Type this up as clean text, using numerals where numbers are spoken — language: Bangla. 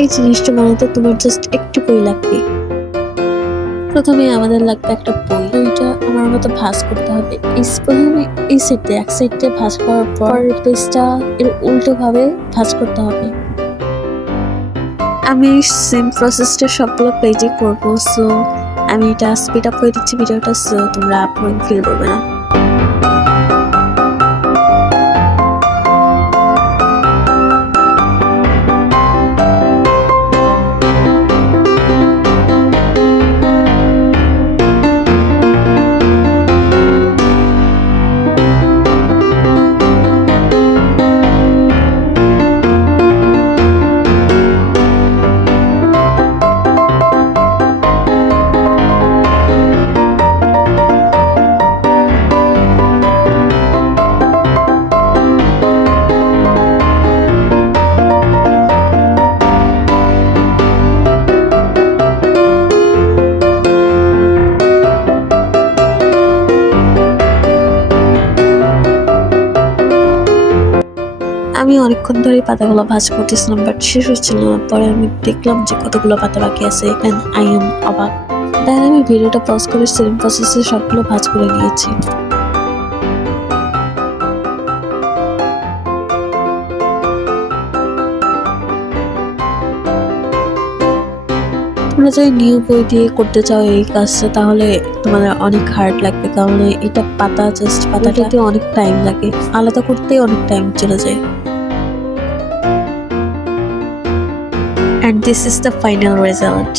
এই জিনিসটা বানাতে তোমার জাস্ট একটু বই লাগবে। প্রথমে আমাদের লাগবে একটা বই। বইটা আমার মতো ভাঁজ করতে হবে। প্রথমে এই সাইডে এক সাইডে ভাঁজ করার পর পেজটা এর উল্টো ভাবে ভাঁজ করতে হবে। আমি সেম প্রসেসটা সবগুলো পেজে করবো, সো আমি এটা স্পিড আপ করে দিচ্ছি ভিডিওটা, সো তোমরা বোরিং ফিল করবে না। আমি অনেকক্ষণ ধরে পাতাগুলো ভাঁজ করতেছিলাম, বাট শেষ হচ্ছিল না। পরে আমি দেখলাম যে কতগুলো পাতা বাকি আছে, দেন আই এম অবাক। দেন আমি ভিডিওটা পজ করে সেম প্রসেসে সবগুলো ভাঁজ করে নিয়েছি। তোমরা যদি নিউ বই দিয়ে করতে চাও এই কাজটা, তাহলে তোমাদের অনেক হার্ড লাগবে, কারণ এটা পাতা জাস্ট পাতাটাতে অনেক টাইম লাগে, আলাদা করতে অনেক টাইম চলে যায়। And this is the final result.